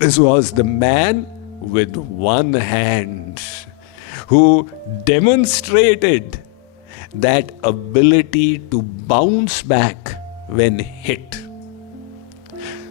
This was the man with one hand who demonstrated that ability to bounce back when hit.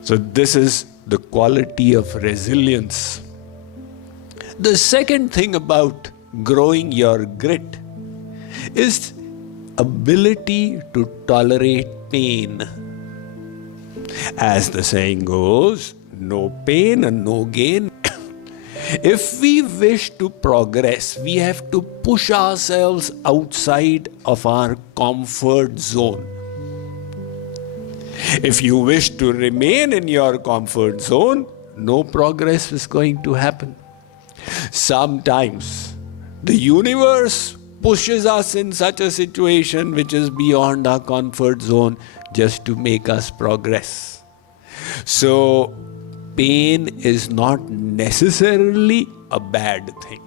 So this is the quality of resilience. The second thing about growing your grit is ability to tolerate pain. As the saying goes, no pain and no gain. If we wish to progress, we have to push ourselves outside of our comfort zone. If you wish to remain in your comfort zone, no progress is going to happen. Sometimes the universe pushes us in such a situation which is beyond our comfort zone just to make us progress. So, pain is not necessarily a bad thing.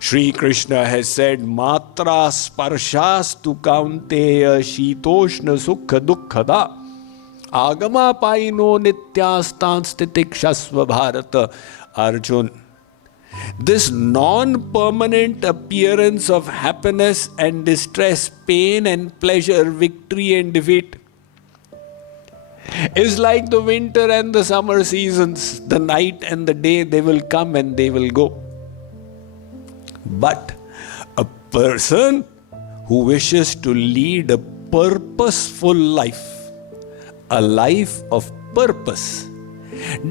Sri Krishna has said, Matra sparshastu kaunteya shitoshna sukha dukkhada agama paino nityastan-stitikshasva bharata. Arjun, this non-permanent appearance of happiness and distress, pain and pleasure, victory and defeat, is like the winter and the summer seasons. The night and the day, they will come and they will go. But a person who wishes to lead a purposeful life, a life of purpose,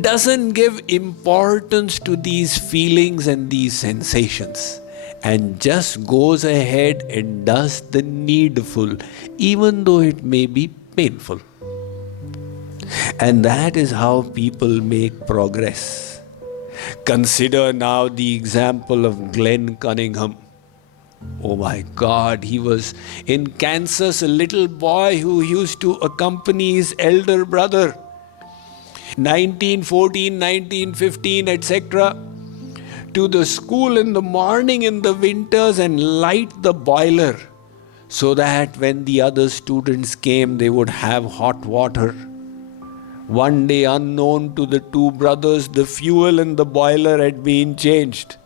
doesn't give importance to these feelings and these sensations and just goes ahead and does the needful, even though it may be painful. And that is how people make progress. Consider now the example of Glenn Cunningham. Oh my God, he was in Kansas, a little boy who used to accompany his elder brother, 1914, 1915, etc., to the school in the morning in the winters and light the boiler so that when the other students came, they would have hot water. One day, unknown to the two brothers, the fuel in the boiler had been changed.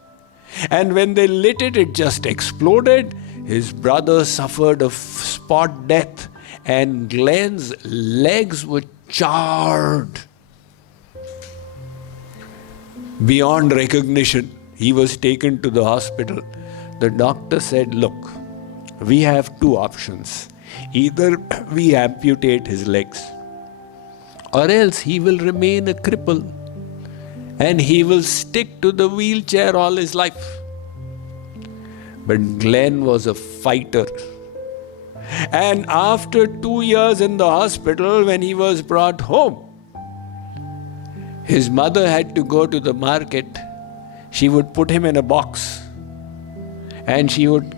And when they lit it, it just exploded. His brother suffered a spot death and Glenn's legs were charred beyond recognition. He was taken to the hospital. The doctor said, look, we have two options. Either we amputate his legs, or else he will remain a cripple and he will stick to the wheelchair all his life. But Glenn was a fighter. And after 2 years in the hospital, when he was brought home, his mother had to go to the market. She would put him in a box and she would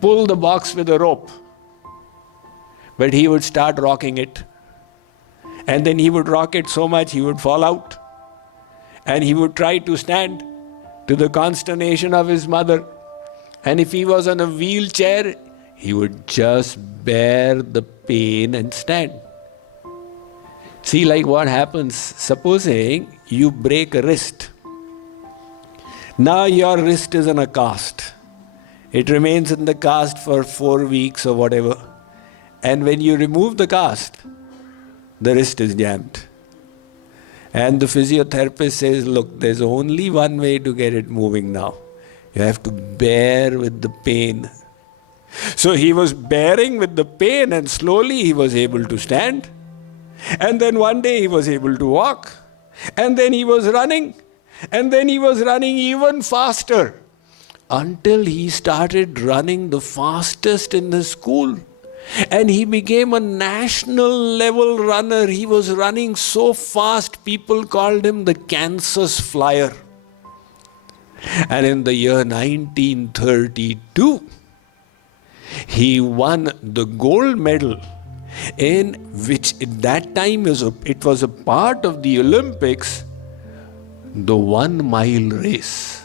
pull the box with a rope. But he would start rocking it. And then he would rock it so much he would fall out. And he would try to stand, to the consternation of his mother. And if he was on a wheelchair, he would just bear the pain and stand. See, like what happens, supposing you break a wrist. Now your wrist is in a cast. It remains in the cast for 4 weeks or whatever. And when you remove the cast, the wrist is jammed. And the physiotherapist says, look, there's only one way to get it moving now. You have to bear with the pain. So he was bearing with the pain and slowly he was able to stand. And then one day he was able to walk. And then he was running. And then he was running even faster. Until he started running the fastest in the school. And he became a national level runner. He was running so fast, people called him the Kansas Flyer. And in the year 1932, he won the gold medal, in which at that time it was a part of the Olympics, the 1 mile race.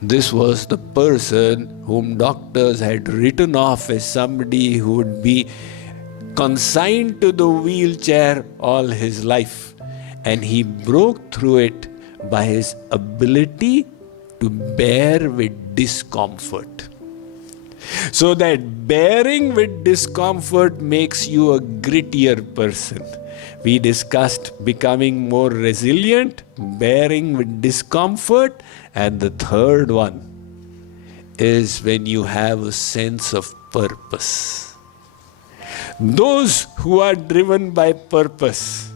This was the person whom doctors had written off as somebody who would be consigned to the wheelchair all his life. and he broke through it by his ability to bear with discomfort. So that bearing with discomfort makes you a grittier person. We discussed becoming more resilient, bearing with discomfort, and the third one is when you have a sense of purpose. Those who are driven by purpose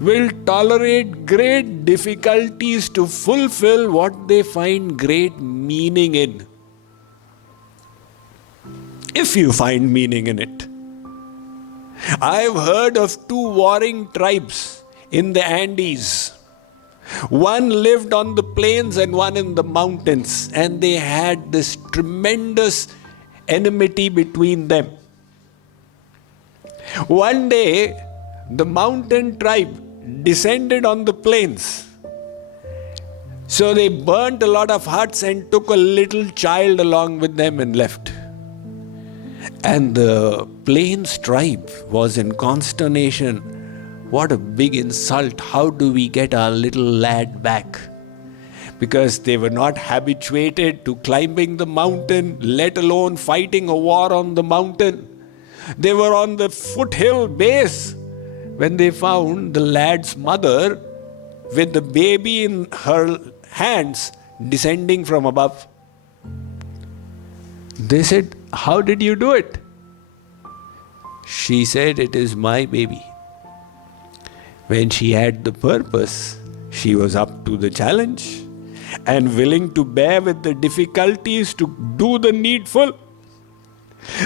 will tolerate great difficulties to fulfill what they find great meaning in. If you find meaning in it. I've heard of two warring tribes in the Andes. One lived on the plains and one in the mountains, and they had this tremendous enmity between them. One day, the mountain tribe descended on the plains. So they burnt a lot of huts and took a little child along with them and left. And the plains tribe was in consternation. What a big insult. How do we get our little lad back? Because they were not habituated to climbing the mountain, let alone fighting a war on the mountain. They were on the foothill base when they found the lad's mother with the baby in her hands descending from above. They said, "How did you do it?" She said, "It is my baby." When she had the purpose, she was up to the challenge and willing to bear with the difficulties to do the needful.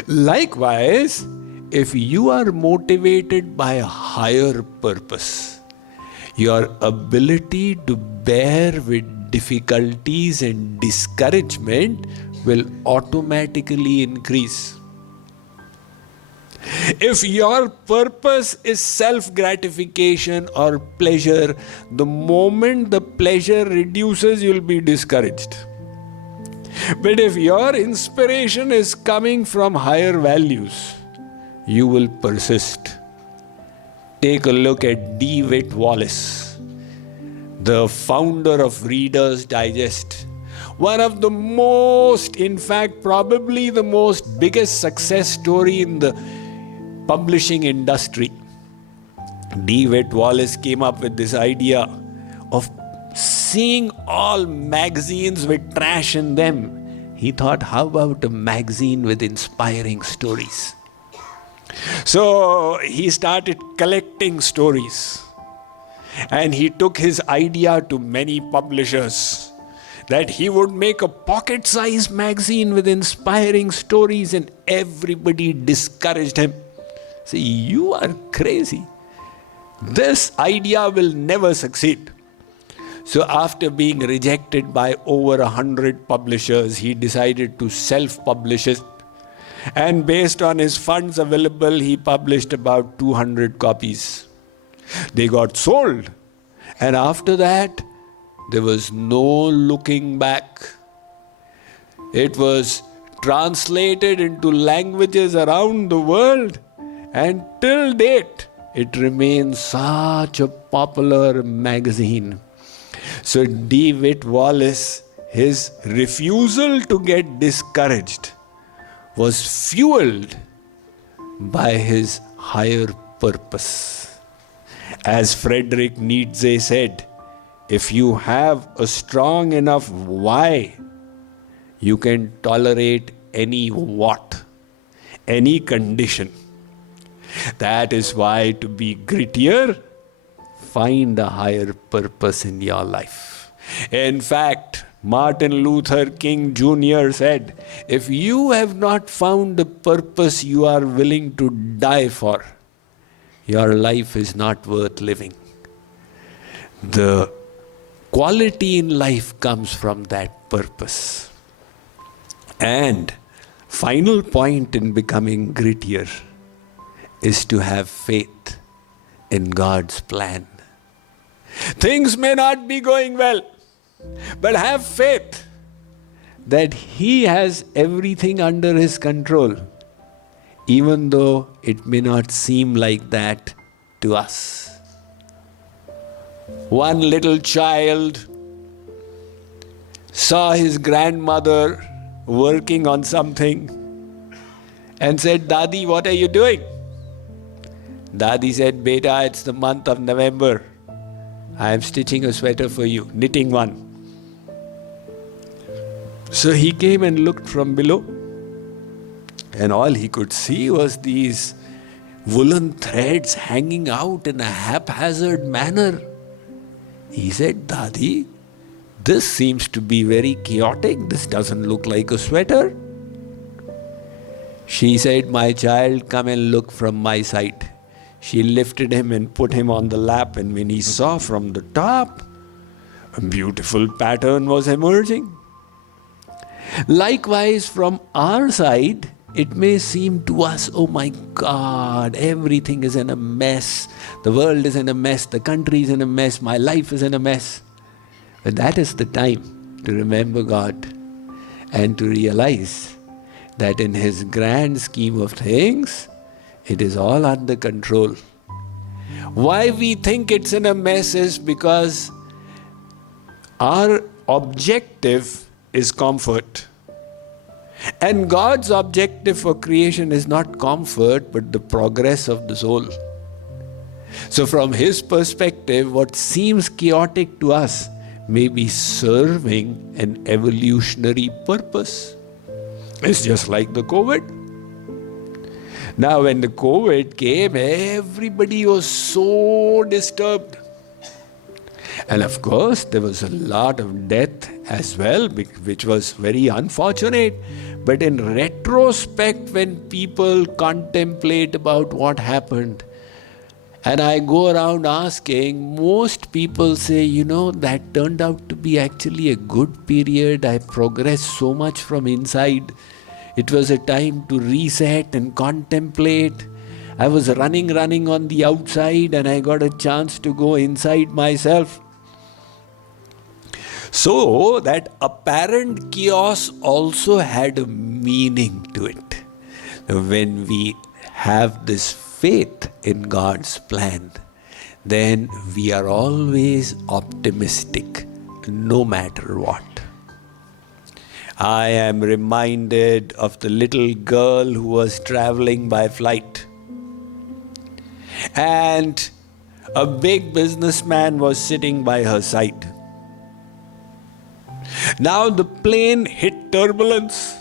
Likewise, if you are motivated by a higher purpose, your ability to bear with difficulties and discouragement will automatically increase. If your purpose is self-gratification or pleasure, the moment the pleasure reduces, you'll be discouraged. But if your inspiration is coming from higher values, you will persist. Take a look at D. Witt Wallace, the founder of Reader's Digest. One of the most, in fact, probably the most biggest success story in the publishing industry. D. Witt Wallace came up with this idea of seeing all magazines with trash in them. He thought, how about a magazine with inspiring stories? So he started collecting stories. And he took his idea to many publishers that he would make a pocket-sized magazine with inspiring stories, and everybody discouraged him. Say, "You are crazy. This idea will never succeed." So after being rejected by over 100 publishers, he decided to self-publish it. And based on his funds available, he published about 200 copies. They got sold. And after that, there was no looking back. It was translated into languages around the world. And till date, it remains such a popular magazine. So D. Witt Wallace, his refusal to get discouraged was fueled by his higher purpose. As Friedrich Nietzsche said, if you have a strong enough why, you can tolerate any what, any condition. That is why, to be grittier, find a higher purpose in your life. In fact, Martin Luther King Jr. said, if you have not found a purpose you are willing to die for, your life is not worth living. The quality in life comes from that purpose. And final point in becoming grittier is to have faith in God's plan. Things may not be going well, but have faith that He has everything under His control, even though it may not seem like that to us. One little child saw his grandmother working on something and said, "Dadi, what are you doing?" Dadi said, "Beta, it's the month of November. I am stitching a sweater for you, knitting one." So he came and looked from below, and all he could see was these woolen threads hanging out in a haphazard manner. He said, "Dadi, this seems to be very chaotic. This doesn't look like a sweater." She said, "My child, come and look from my side." She lifted him and put him on the lap, and when he saw from the top, a beautiful pattern was emerging. Likewise, from our side, it may seem to us, "Oh my God, everything is in a mess. The world is in a mess. The country is in a mess. My life is in a mess." But that is the time to remember God and to realize that in His grand scheme of things, it is all under control. Why we think it's in a mess is because our objective is comfort. And God's objective for creation is not comfort, but the progress of the soul. So from His perspective, what seems chaotic to us may be serving an evolutionary purpose. It's just like the COVID. Now when the COVID came, everybody was so disturbed. And of course, there was a lot of death as well, which was very unfortunate. But in retrospect, when people contemplate about what happened, and I go around asking, most people say, that turned out to be actually a good period. I progressed so much from inside. It was a time to reset and contemplate. I was running on the outside, and I got a chance to go inside myself. So that apparent chaos also had a meaning to it. When we have this faith in God's plan, then we are always optimistic, no matter what. I am reminded of the little girl who was traveling by flight, and a big businessman was sitting by her side. Now the plane hit turbulence,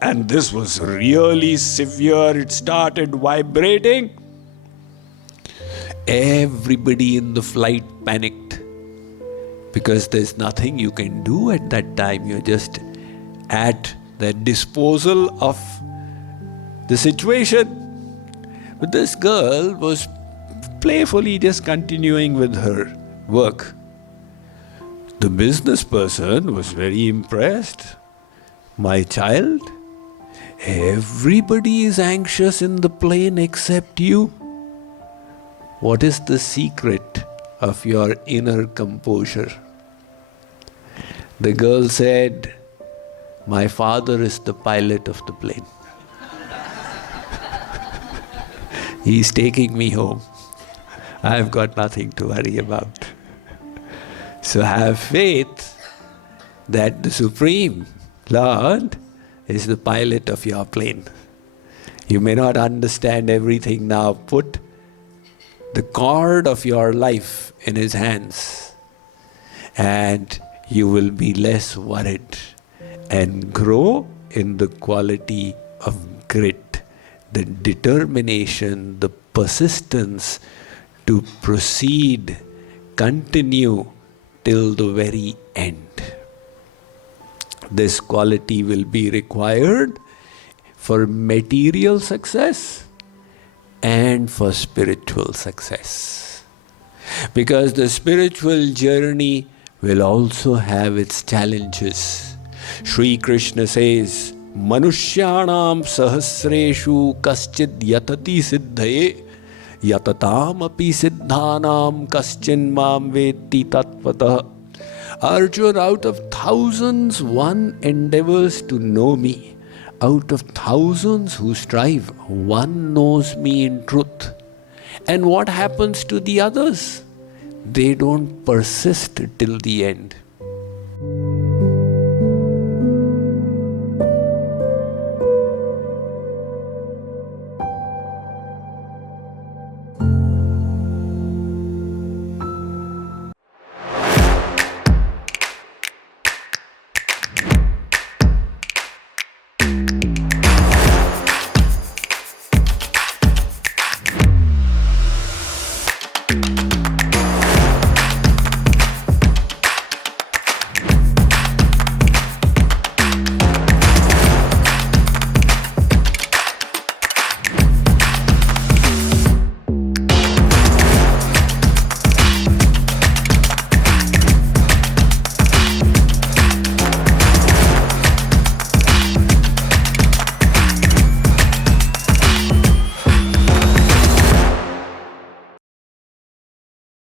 and this was really severe. It started vibrating. Everybody in the flight panicked, because there's nothing you can do at that time. You're just at the disposal of the situation. But this girl was playfully just continuing with her work. The business person was very impressed. "My child, everybody is anxious in the plane except you. What is the secret of your inner composure?" The girl said, "My father is the pilot of the plane. He's taking me home. I've got nothing to worry about." So have faith that the Supreme Lord is the pilot of your plane. You may not understand everything now. Put the cord of your life in His hands, and you will be less worried and grow in the quality of grit, the determination, the persistence to proceed, continue till the very end. This quality will be required for material success and for spiritual success. Because the spiritual journey will also have its challenges. Sri Krishna says, "Manushyanam sahasreshu kaschid yatati siddhaye yatatam api siddhanam kaschin mam veti tatvatah." Arjuna, out of thousands, one endeavors to know me. Out of thousands who strive, one knows me in truth. And what happens to the others? they don't persist till the end.